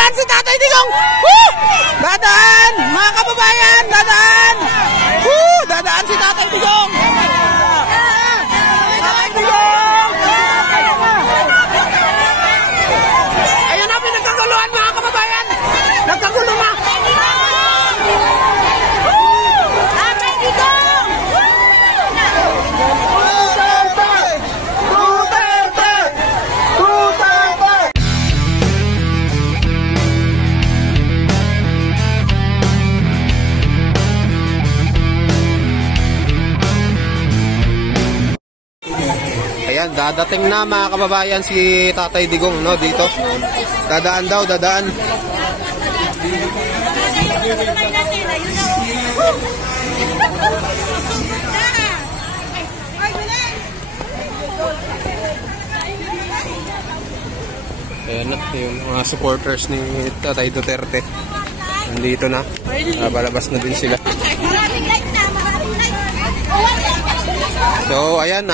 Dadaan si Tatay Digong! Woo! Dadaan! Mga kababayan! Dadaan! Woo! Dadaan si Tatay Digong! Tatay Digong! Ayan na, pinagkaguluhan mga kababayan! Nagkagulo na! Tatay Digong! Ayan, dadating na mga kababayan si Tatay Digong, no, dito. Dadaan daw, dadaan. Ayan na, yung mga supporters ni Tatay Duterte. Nandito na. Balabas na din sila. So, ayan,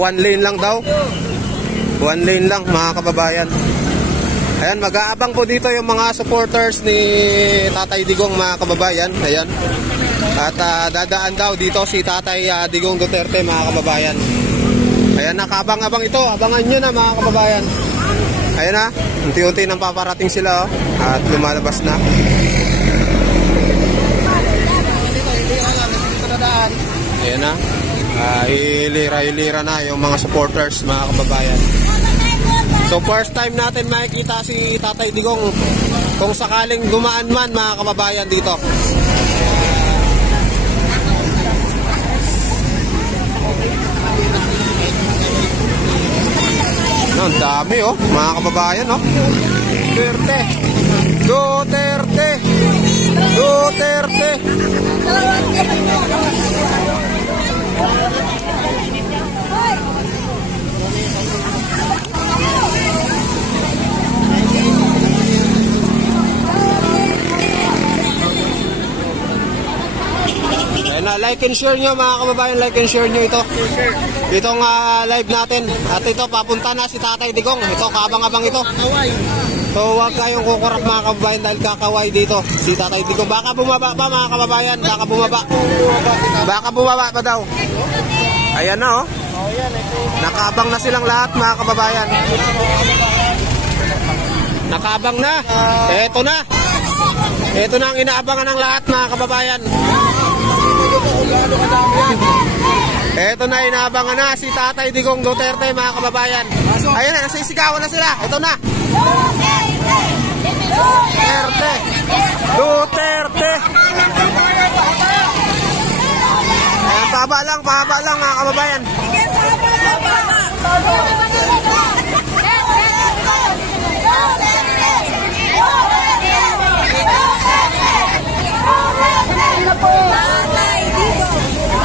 one lane lang daw. One lane lang, mga kababayan. Ayan, mag-aabang po dito yung mga supporters ni Tatay Digong, mga kababayan. Ayan. At dadaan daw dito si Tatay Digong Duterte, mga kababayan. Ayan, nakabang-abang ito. Abangan nyo na, mga kababayan. Ayan na, unti-unti nang paparating sila, oh. At lumalabas na. Ayan na. Hilira-hilira na yung mga supporters, mga kababayan. So first time natin makikita si Tatay Digong kung sakaling dumaan man, mga kababayan, dito. Ang dami, oh, mga kababayan, oh. Duterte, Duterte, Duterte. Ayan na, like and share nyo, mga kababayan, like and share nyo ito. Itong live natin. At ito, papunta na si Tatay Digong. Ito, kabang-abang ito. So, huwag kayong kukurap, mga kababayan, dahil kakaway dito si Tatay Digong. Baka bumaba pa, mga kababayan. Baka bumaba. Baka bumaba pa daw. Ayan na, oh. Nakabang na silang lahat, mga kababayan. Nakabang na. Eto na. Eto na ang inaabangan ng lahat, mga kababayan. Eto na, inaabangan na si Tatay Digong Duterte, mga kababayan. Ayan na, nasisigawan na sila. Eto na. Duterte. Duterte. Ayan, pahaba lang, mga kababayan.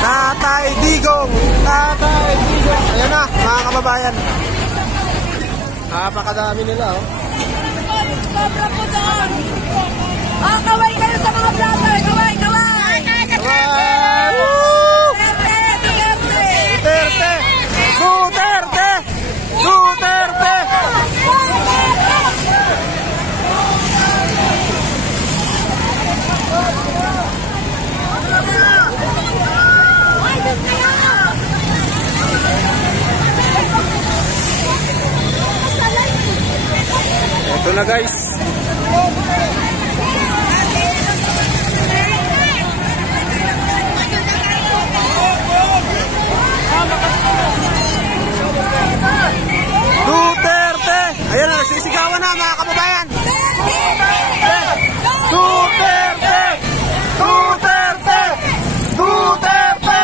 Tatay Digong, Tatay Digong. Ayan na, mga kababayan. Napakadami nila, oh. Sobra po doon. Oh, kaway kayo sa mga vlogger. Kaway, kaway. Kaway. Duterte. Duterte. Duterte. Ito na, guys. Duterte! Ayan na, nagsisigawan na, mga kababayan. Duterte! Duterte! Duterte! Duterte!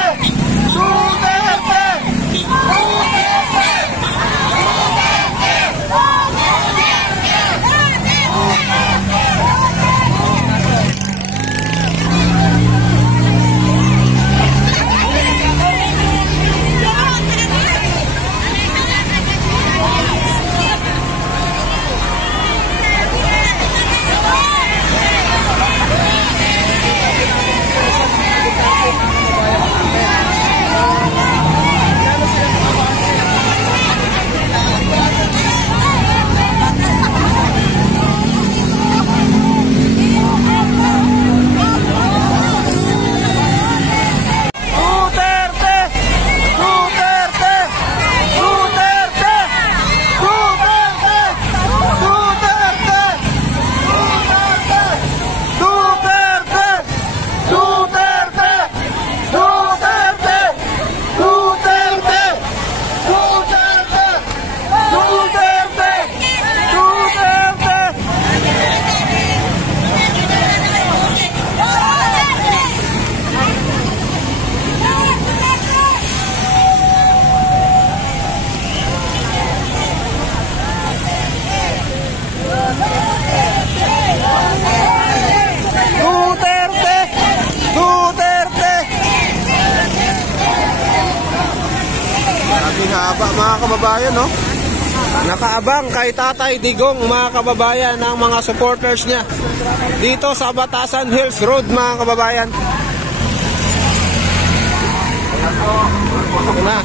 mga kababayan, no? Nakaabang kay Tatay Digong, mga kababayan, ng mga supporters niya dito sa Batasan Hills Road, mga kababayan. Ito na,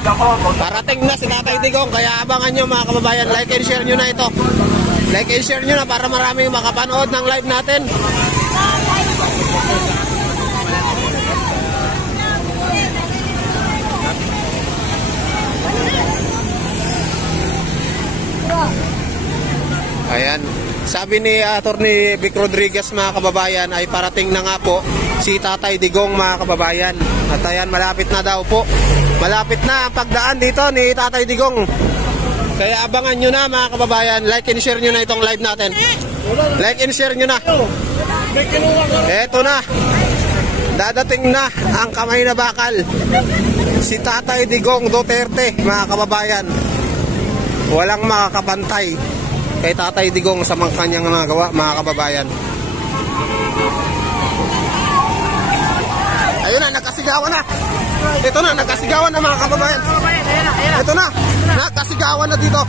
parating na si Tatay Digong, kaya abangan nyo, mga kababayan. Like and share nyo na ito. Like and share nyo na para maraming makapanood ng live natin. Ayan, sabi ni Attorney Vic Rodriguez, mga kababayan, ay parating na nga po si Tatay Digong, mga kababayan. At ayan, malapit na daw po. Malapit na ang pagdaan dito ni Tatay Digong. Kaya abangan nyo na, mga kababayan. Like and share nyo na itong live natin. Like and share nyo na. Eto na. Dadating na ang kamay na bakal. Si Tatay Digong Duterte, mga kababayan. Walang makakapantay kay Tatay Digong sa mga kanyang nagawa, mga kababayan. Ayun na, nagkasigawan na. Ito na, nagkasigawan na, mga kababayan. Ito na, nagkasigawan na dito.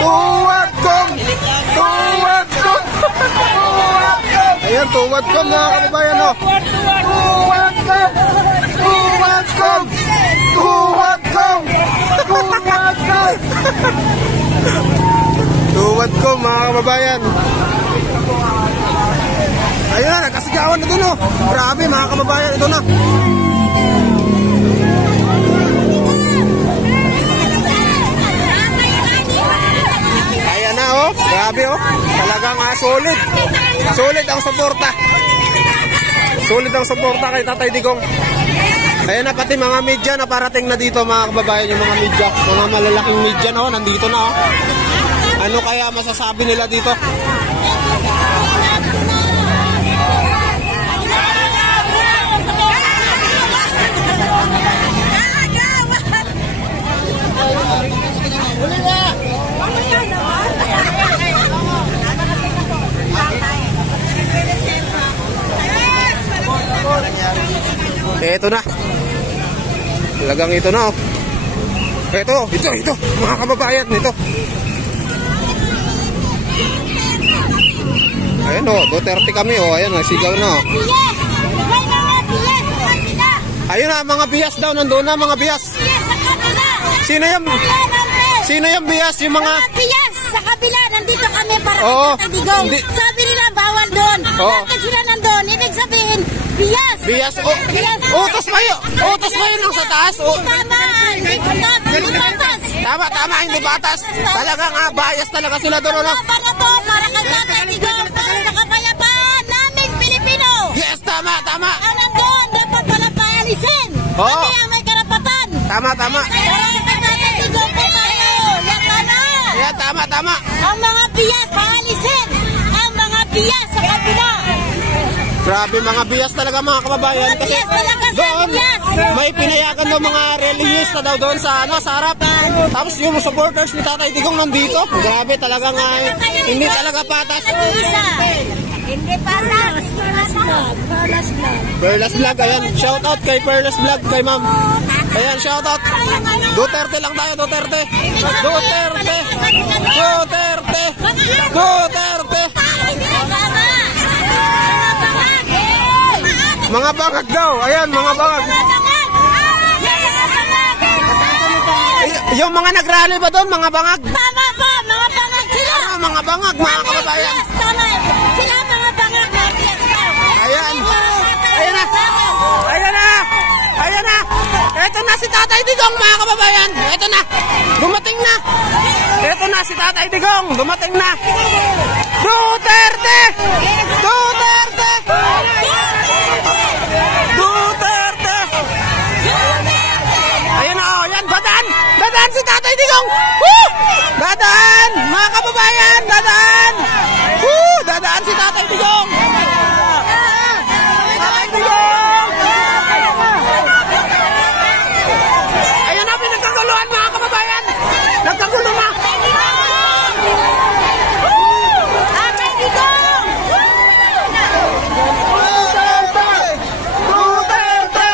Tuwad kong! Tuwad kong! Ayan, tuwad kong, mga kababayan, oh. Tuwad kong! Tuwad kong! Tuwad kong! Tuwad kong! Tuwad kong, mga kababayan. Ayun na, nagkasigawan na dun, oh. Grabe, mga kababayan, ito na. Ayan na, oh. Grabe, oh. Talagang solid. Solid ang suporta. Solid ang suporta kay Tatay Digong. Ayan na, pati mga media na parating na dito, mga kababayan, yung mga media. Mga malalaking media, no, nandito na, oh. Ano kaya masasabi nila dito? Ito na. Talagang ito na, oh. Ito, mga kababayan, ito. Ayan, oh, Duterte kami, oh. Ayan, sigaw na, oh. Ayun na, mga bias daw, nandun na, mga bias. Sino yung bias? Yung mga bias sa kabila, nandito kami para Tatay Digong. Sabi nila, bawal doon. Bakit sila nandun? Ibig sabihin, bias. Bias, utos mo yun lang sa taas. Tama, hindi batas. Tama, hindi batas. Talagang bias talaga sila doon, no? Tama na to, para kay Tatay Digong, para sa kapayapaan naming Pilipino. Yes, tama. Ang nandun, dapat pala paalisin. Kami ang may karapatan. Tama. Para kay Tatay Digong po kayo. Yan na. Yeah, tama. Ang mga bias, paalisin. Ang mga bias sa kabila. Grabe, mga bias talaga, mga kababayan. Mga bias talaga sa doon, bias. may pinayagan daw mga religious na daw doon sa harap. Tapos yung supporters ni Tatay Digong nandito. Grabe, talagang hindi talaga patas. Hindi patas. Perlas Vlog, ayan. Shout out kay Perlas Vlog, kay ma'am. Ayan, shout out. Duterte lang tayo, Duterte. Mga bangag daw. Ayan, mga bangag. Yung mga nagrally ba doon, mga bangag? Tama po, mga bangag sila. Mga bangag, mga kababayan. Sila mga bangag na bias daw. Ayan na. Ito na si Tatay Digong, mga kababayan. Ito na. Dumating na. Ito na si Tatay Digong. Dumating na. Duterte! Ayan na, oh. Yan, dadaan si Tatay Digong. Woo! Dadaan, mga kababayan. Dadaan. Woo! Dadaan si Tatay Digong. Tatay Digong! Ayan na, pinagkaguluhan, mga kababayan. Nagkagulo na. Tatay Digong! Duterte!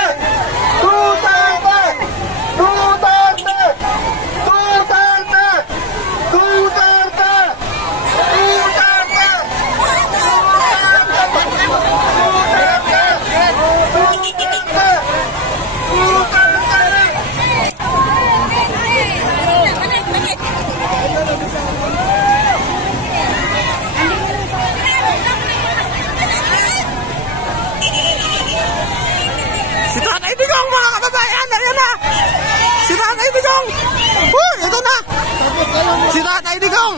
Si Tatay Digong!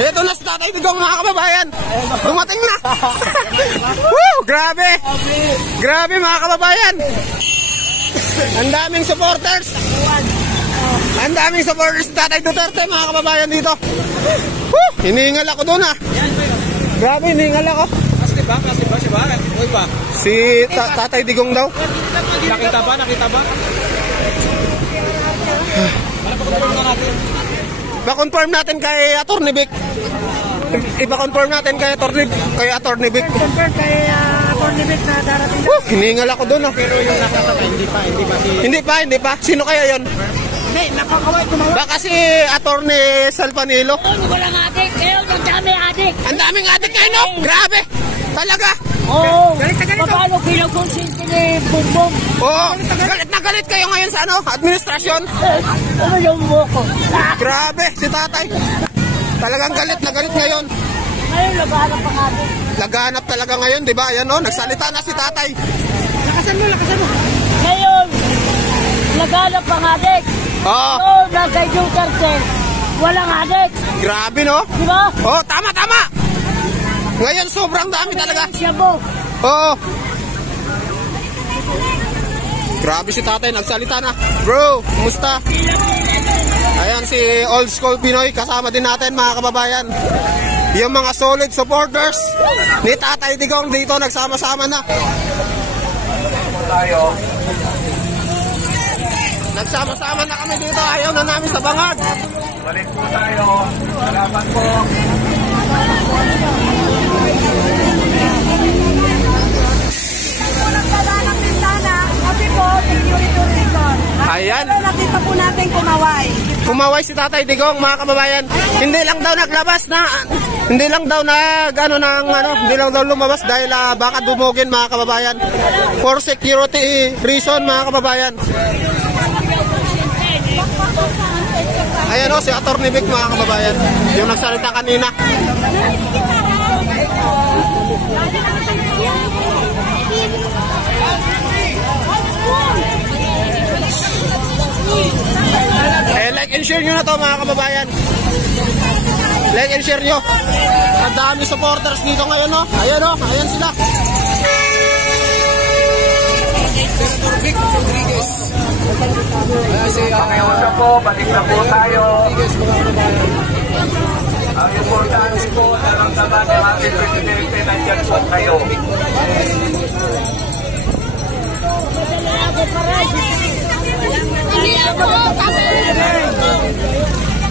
Ito na si Tatay Digong, mga kababayan. Dumating na. Woo! Grabe! Grabe, mga kababayan. Ang daming supporters. Ang daming supporters si Tatay Duterte, mga kababayan dito. Woo! Hinihingal ako doon, ha. Grabe, hinihingal ako. Kasi ba? Uy ba? Si Tatay Digong daw. Nakita ba? Ipa-confirm natin kay Atty. Vic. Ipa-confirm natin kay Atty. Vic. Confirm kay Atty. Vic na darating. Hiningal ako doon, oh. Pero yung nakasabay, hindi pa. Hindi pa. Sino kaya yon? Hindi, nakakaway tumawa. Baka si Atty. Salpanilo. Walang adik. Ngayon, ang dami adik. Ang daming adik ngayon, no? Grabe. Talaga. Oo. Paano kinakonsinti ni Bumbong? Oo. Galit na galit kayo ngayon sa administrasyon. Ano yung buko? Grabe, si Tatay. Talagang galit na galit ngayon. Ngayon, labahan pa nga din. Naghahanap talaga ngayon, di ba? Ayan, oh, nagsalita na si Tatay. Lakasan mo. Ngayon, labahan pa nga din. Oo. Oo, na kay Duterte, walang adik. Grabe, no? Di ba? Oo, tama. Ngayon, sobrang dami talaga. Siya mo. Oo. Grabe si Tatay, nagsalita na. Bro, kumusta? Ayan si Old School Pinoy, kasama din natin, mga kababayan. Yung mga solid supporters ni Tatay Digong dito, nagsama-sama na. Nagsama-sama na kami dito, ayaw na namin sa bangag. Balik po tayo. Salamat po. Ayan. Nakita po natin kumaway. Kumaway si Tatay Digong, mga kababayan. Hindi lang daw naglabas na, hindi lang daw hindi lang daw lumabas dahil baka dumugin, mga kababayan. For security reason, mga kababayan. Ayan, o, si Atty. Vic, mga kababayan. Yung nagsalita kanina. Like and share nyo na to, mga kababayan. Like and share nyo. Ang dami supporters dito ngayon, no? Ayan, no? Ayan sila. Senator Vic Rodriguez. Pakiusap po, balik na po tayo. Ang importante po, naramdaman ng ating presidente, nandiyan po kayo.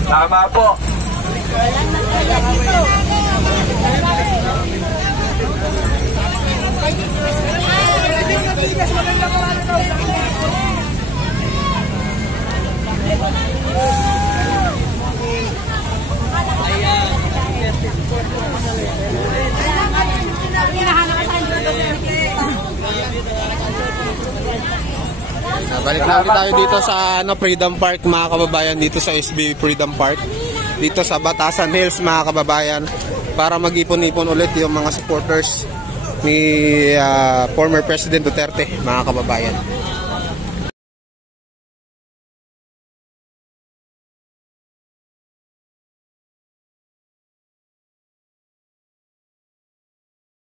Tama po. Balik lang tayo dito sa Freedom Park, mga kababayan, dito sa SB Freedom Park, dito sa Batasan Hills, mga kababayan, para mag-ipon-ipon ulit yung mga supporters ni former President Duterte, mga kababayan.